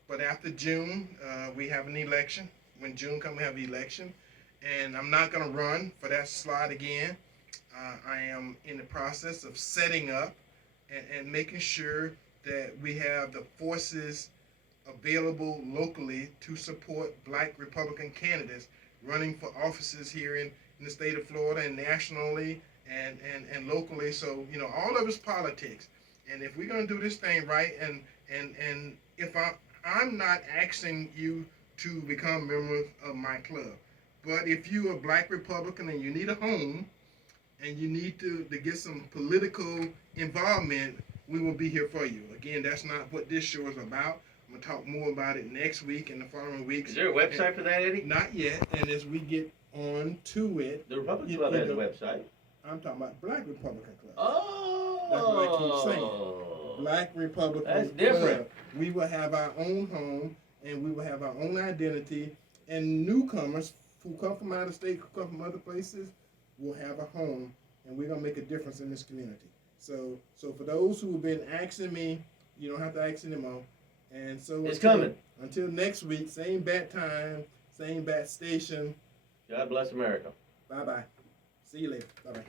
But after June, we have an election. When June comes, we have the election. And I'm not going to run for that slot again. I am in the process of setting up and making sure that we have the forces available locally to support Black Republican candidates running for offices here in the state of Florida and nationally and locally. So, all of it's politics. And if we're going to do this thing right, and if I'm not asking you to become members of my club, but if you're a Black Republican and you need a home and you need to get some political involvement, we will be here for you. Again, that's not what this show is about. I'm going to talk more about it next week and the following weeks. Is there a website for that, Eddie? Not yet. And as we get on to it. The Republican Club has a website. I'm talking about Black Republican Club. Oh. That's what I keep saying. Black Republican Club. That's different. We will have our own home and we will have our own identity. And newcomers who come from out of state, who come from other places, will have a home. And we're going to make a difference in this community. So for those who have been asking me, you don't have to ask anymore. And so it's coming. Until next week, same bat time, same bat station. God bless America. Bye-bye. See you later. Bye-bye.